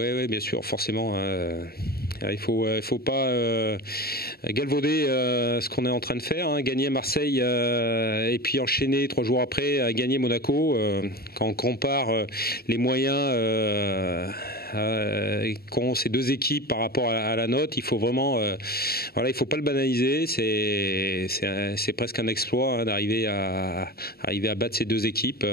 Oui, bien sûr, forcément. Il faut pas galvauder ce qu'on est en train de faire. Hein. Gagner Marseille et puis enchaîner 3 jours après à gagner Monaco. Quand on compare les moyens qu'ont ces deux équipes par rapport à la nôtre, il faut vraiment, il faut pas le banaliser. C'est presque un exploit hein, d'arriver à battre ces deux équipes.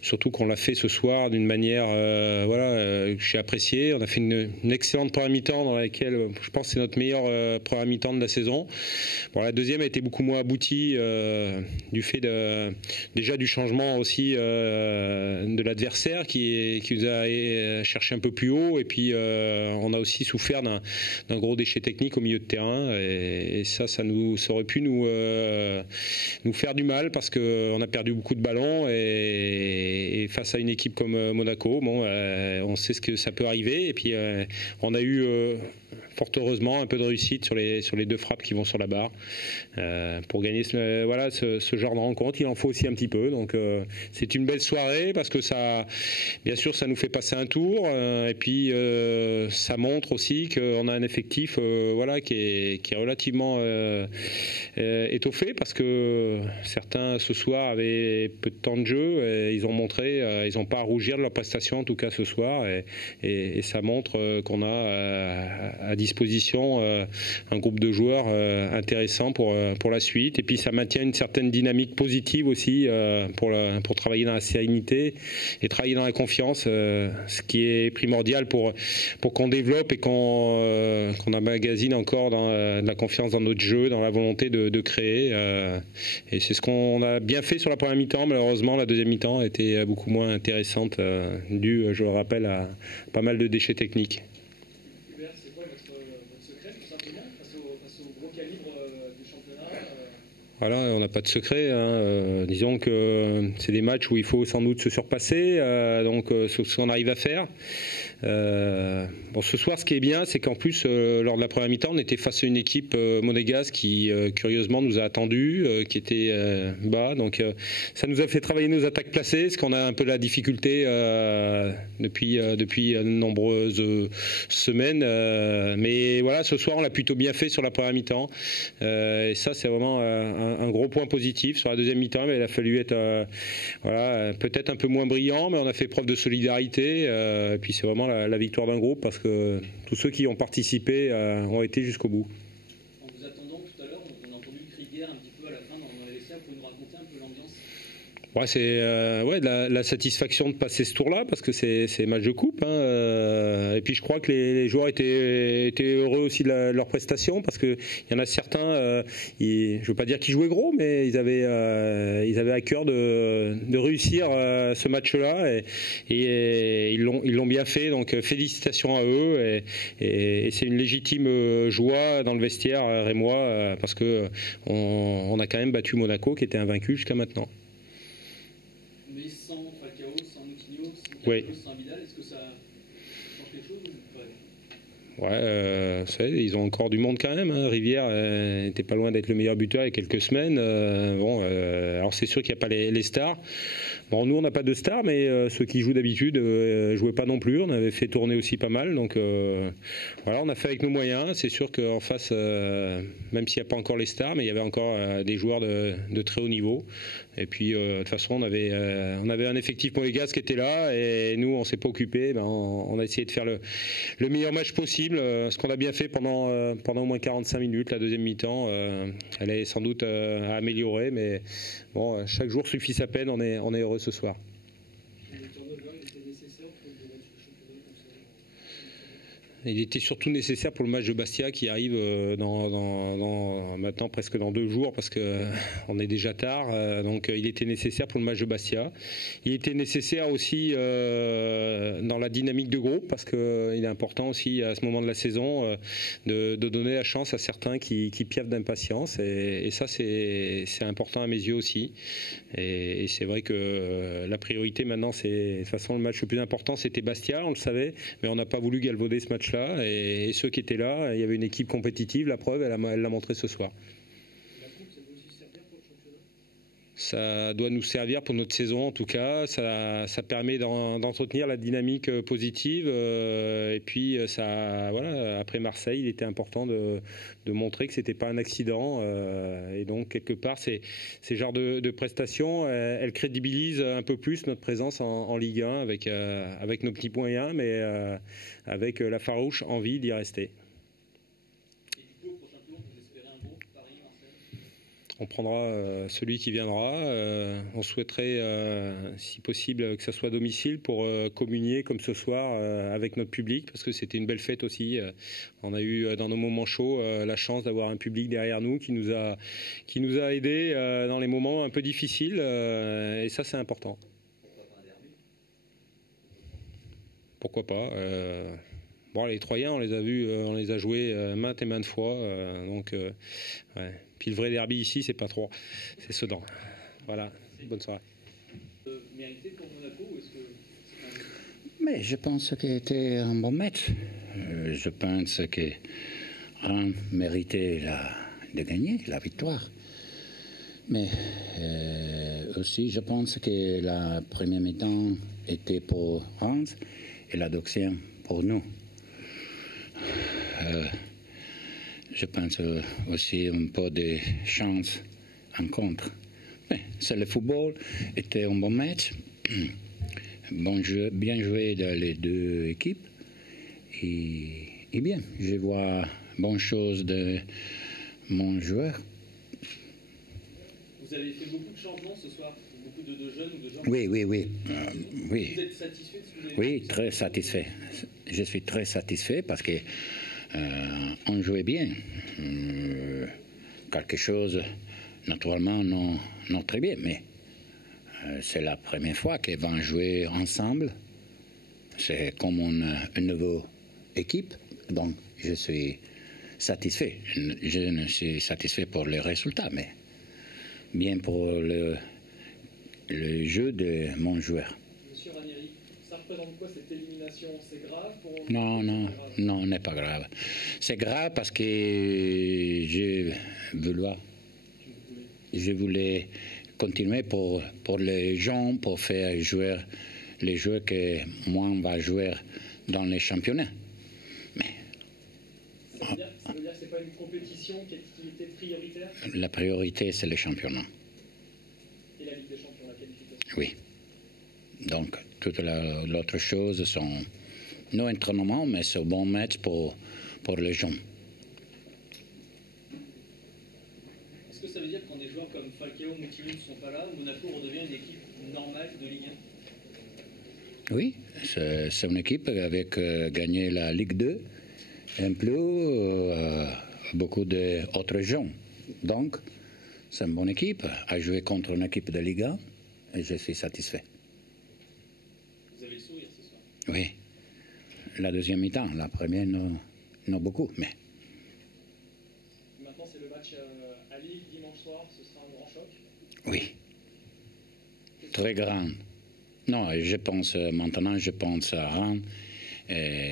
Surtout qu'on l'a fait ce soir d'une manière, que j'ai appréciée. On a fait une excellente première mi-temps dans laquelle je pense que c'est notre meilleure première mi-temps de la saison. Bon, la deuxième a été beaucoup moins aboutie du fait déjà du changement aussi de l'adversaire qui nous a cherché un peu plus haut, et puis on a aussi souffert d'un gros déchet technique au milieu de terrain, et ça aurait pu nous faire du mal parce qu'on a perdu beaucoup de ballons, et face à une équipe comme Monaco, on sait ce que ça peut arriver, et puis on a eu fort heureusement un peu de réussite sur les 2 frappes qui vont sur la barre. Pour gagner ce genre de rencontre, il en faut aussi un petit peu. Donc c'est une belle soirée parce que ça, bien sûr, ça nous fait passer un tour, et puis ça montre aussi qu'on a un effectif qui est relativement étoffé, parce que certains ce soir avaient peu de temps de jeu, et ils ont montré, ils n'ont pas à rougir de leur prestation en tout cas ce soir, et ça montre qu'on a à disposition un groupe de joueurs intéressant pour la suite, et puis ça maintient une certaine dynamique positive aussi pour travailler dans la sérénité et travailler dans la confiance, ce qui est primordial pour qu'on développe et qu'on emmagasine encore dans de la confiance dans notre jeu, dans la volonté de créer, et c'est ce qu'on a bien fait sur la première mi-temps. Malheureusement la deuxième mi-temps a été beaucoup moins intéressante, due, je le rappelle, à pas mal de déchets techniques. C'est quoi votre secret, tout simplement, face au gros calibre du championnat Voilà, on n'a pas de secret. Hein. Disons que c'est des matchs où il faut sans doute se surpasser, donc c'est ce qu'on arrive à faire. Ce soir, ce qui est bien, c'est qu'en plus, lors de la première mi-temps, on était face à une équipe monégasque qui, curieusement, nous a attendus, qui était bas. Donc, ça nous a fait travailler nos attaques placées, parce qu'on a un peu la difficulté depuis de nombreuses semaines. Mais voilà, ce soir, on l'a plutôt bien fait sur la première mi-temps. Et ça, c'est vraiment un gros point positif. Sur la deuxième mi-temps, il a fallu être peut-être un peu moins brillant, mais on a fait preuve de solidarité. Et puis c'est vraiment la victoire d'un groupe, parce que tous ceux qui ont participé ont été jusqu'au bout. En vous attendant tout à l'heure, on a entendu cri de guerre un petit peu à la fin dans les vestiaires. Vous pouvez nous raconter un peu l'ambiance? C'est de la satisfaction de passer ce tour-là, parce que c'est match de coupe. Hein, et puis je crois que les joueurs étaient heureux aussi de leur prestation, parce qu'il y en a certains, je ne veux pas dire qu'ils jouaient gros, mais ils avaient à cœur de réussir ce match-là, et ils l'ont bien fait. Donc félicitations à eux, et c'est une légitime joie dans le vestiaire rémois, parce que on a quand même battu Monaco, qui était invaincu jusqu'à maintenant. Mais sans Falcao, sans Moutinho, sans Carlos, sans Vidal, est-ce que ça change quelque chose ou pas? Ils ont encore du monde quand même. Hein. Rivière n'était pas loin d'être le meilleur buteur il y a quelques semaines. Alors c'est sûr qu'il n'y a pas les stars. Bon, nous on n'a pas de stars, mais ceux qui jouent d'habitude jouaient pas non plus. On avait fait tourner aussi pas mal. Donc on a fait avec nos moyens. C'est sûr qu'en face, même s'il n'y a pas encore les stars, mais il y avait encore des joueurs de très haut niveau. Et puis de toute façon, on avait un effectif monégasque qui était là, et nous on s'est pas occupé. On a essayé de faire le meilleur match possible, ce qu'on a bien fait pendant au moins 45 minutes. La deuxième mi-temps, elle est sans doute à améliorer, mais bon, chaque jour suffit sa peine. On est heureux ce soir. Il était surtout nécessaire pour le match de Bastia qui arrive maintenant presque dans 2 jours, parce qu'on est déjà tard. Donc il était nécessaire pour le match de Bastia. Il était nécessaire aussi dans la dynamique de groupe, parce qu'il est important aussi à ce moment de la saison de donner la chance à certains qui piaffent d'impatience. Et ça, c'est important à mes yeux aussi. Et c'est vrai que la priorité maintenant, de toute façon, le match le plus important, c'était Bastia, on le savait, mais on n'a pas voulu galvauder ce match-là. Et ceux qui étaient là, il y avait une équipe compétitive, la preuve, elle l'a montré ce soir. La coupe, ça peut aussi servir pour le championnat? Ça doit nous servir pour notre saison en tout cas. Ça permet d'entretenir la dynamique positive. Et puis voilà, après Marseille, il était important de montrer que c'était pas un accident. Et donc quelque part, ces genres de prestations, elles crédibilisent un peu plus notre présence en Ligue 1 avec nos petits moyens, mais avec la farouche envie d'y rester. On prendra celui qui viendra. On souhaiterait, si possible, que ça soit à domicile pour communier comme ce soir avec notre public, parce que c'était une belle fête aussi. On a eu dans nos moments chauds la chance d'avoir un public derrière nous qui nous a aidés dans les moments un peu difficiles, et ça c'est important. Pourquoi pas Bon, les Troyens, on les a vus, on les a joués maintes et maintes fois, donc ouais. Puis le vrai derby ici, c'est pas trop, c'est Sedan. Voilà, bonne soirée. Mérité pour Monaco ou est-ce que mais je pense que c'était un bon match. Je pense que Reims méritait de gagner la victoire. Mais aussi, je pense que la première mi-temps était pour Reims et la deuxième pour nous. Je pense aussi un peu de chance en contre. Mais c'est le football, était un bon match. Bon jeu, bien joué dans les deux équipes. Et bien, je vois bonnes choses de mon joueur. Vous avez fait beaucoup de changements ce soir, beaucoup de jeunes ou de gens. Oui. Oui. Vous êtes satisfait de ce que vous avez fait? Oui, très satisfait. Je suis très satisfait parce que on jouait bien. Quelque chose, naturellement, non très bien, mais c'est la première fois qu'ils vont jouer ensemble. C'est comme une nouvelle équipe, donc je suis satisfait. Je ne suis satisfait pour les résultats, mais bien pour le jeu de mon joueur. Monsieur Ranieri, ça représente quoi cette élimination? C'est grave pour... Non, n'est pas grave. C'est grave parce que je voulais continuer pour les gens, pour faire jouer les joueurs que moi on va jouer dans les championnats. Mais ça veut dire que c'est pas une compétition qui était prioritaire? La priorité, c'est le championnat. Et la Ligue des Champions, la qualification? Oui. Donc, toute l'autre chose sont nos entraînements, mais c'est un bon match pour les gens. Est-ce que ça veut dire que quand des joueurs comme Falcao, Moutinho ne sont pas là, Monaco redevient une équipe normale de Ligue 1? Oui, c'est une équipe avec gagné la Ligue 2, un peu beaucoup d'autres gens. Donc, c'est une bonne équipe à jouer contre une équipe de Ligue 1 et je suis satisfait. Vous avez le sourire ce soir? Oui. La deuxième mi-temps, la première, non beaucoup, mais... Maintenant, c'est le match à Lille dimanche soir, ce sera un grand choc? Oui. Très grand. Non, maintenant, je pense à Reims.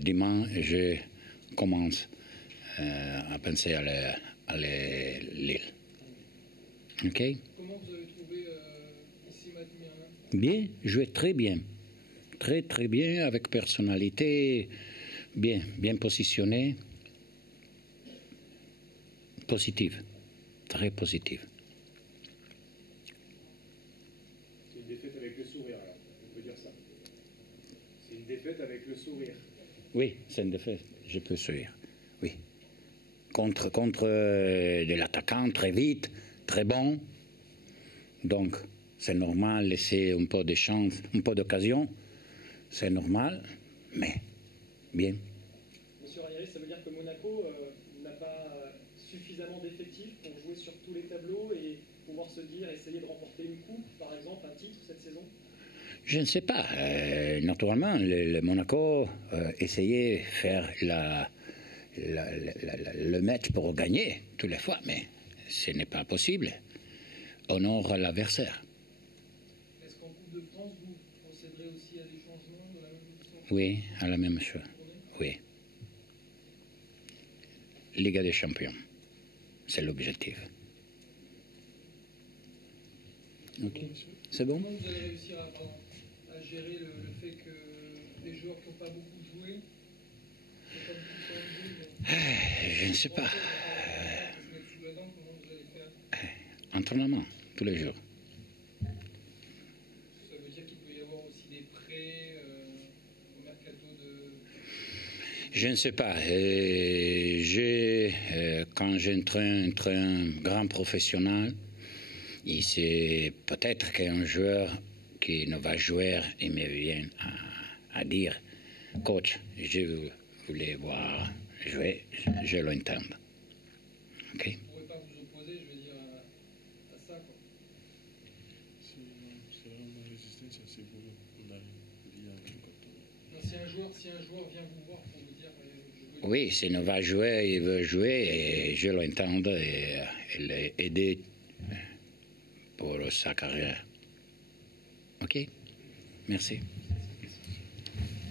Dimanche, je commence à penser à Lille. OK? Comment vous avez trouvé ici Mathimien? Bien, joué très bien. Très, très bien, avec personnalité, bien positionné. Positive. Très positive. C'est une défaite avec le sourire, alors. On peut dire ça. C'est une défaite avec le sourire. Oui, c'est une défaite. Je peux sourire. Oui. Contre de l'attaquant très vite, très bon. Donc, c'est normal de laisser un peu de chance, un peu d'occasion. C'est normal, mais bien. Monsieur Ranieri, ça veut dire que Monaco n'a pas suffisamment d'effectifs pour jouer sur tous les tableaux et pouvoir se dire, essayer de remporter une coupe, par exemple, un titre cette saison? Je ne sais pas. Naturellement, le Monaco essayait de faire le match pour gagner toutes les fois, mais ce n'est pas possible. Honore à l'adversaire. Est-ce qu'en Coupe de France, vous procéderez aussi à des changements de la même édition? Oui, à la même chose. Oui. Ligue des champions. C'est l'objectif. Ok. C'est bon? Comment vous allez réussir à gérer le fait que les joueurs qui n'ont pas beaucoup joué, Je ne sais pas. se mettre sous la dent, comment vous allez faire? Entraînement, tous les jours. Ça veut dire qu'il peut y avoir aussi des prêts au mercato de... Je ne sais pas. Quand j'entraîne un grand professionnel, et c'est peut-être qu'un joueur qui ne va jouer, il me vient à dire, coach, je voulais voir jouer, je l'entends. Ok? Vous ne pourrez pas vous opposer, je veux dire, à ça, quoi. C'est vraiment une résistance assez bonne. Non, si un joueur vient vous voir pour vous dire, je veux... Oui, s'il ne va jouer, il veut jouer, et je l'entends et l'aider pour sa carrière. Ok? Merci.